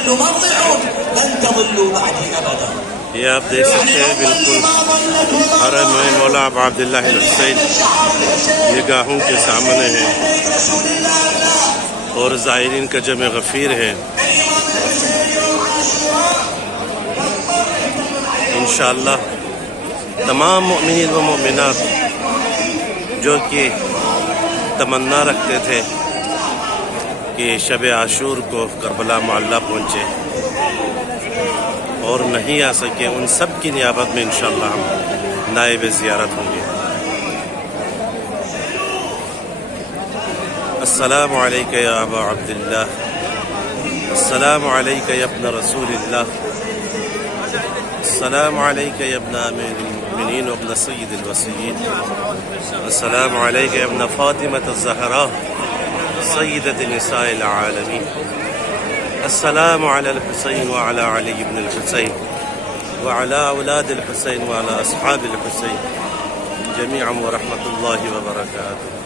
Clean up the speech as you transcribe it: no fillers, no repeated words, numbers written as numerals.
تضلوا ما تضيعون، لن تضلوا بعدي ابدا. یہ آپ دیکھ سکتے ہیں بالکل حرم مولا ابا عبداللہ الحسین نگاہوں کے سامنے ہے اور زائرین کا جمع غفیر ہے. انشاءاللہ تمام مؤمنین و مؤمنات جو کہ تمنا رکھتے تھے کہ شب عاشور کو کربلا معلیٰ پہنچے اور نہیں آ سکے، ان سب کی نیابت میں انشاءاللہ ہم نائب زیارت ہوں گے. السلام علیکہ یا ابا عبداللہ، السلام علیکہ یا ابن رسول اللہ، السلام علیکہ یا ابن امیر المؤمنین و ابن سید الوصیین، السلام علیکہ یا ابن فاطمة الزہراء سیدۃ نساء العالمین، السلام علی الحسین وعلی علی بن الحسین وعلی اولاد الحسین وعلی اصحاب الحسین جميعا ورحمۃ اللہ وبرکاتہ.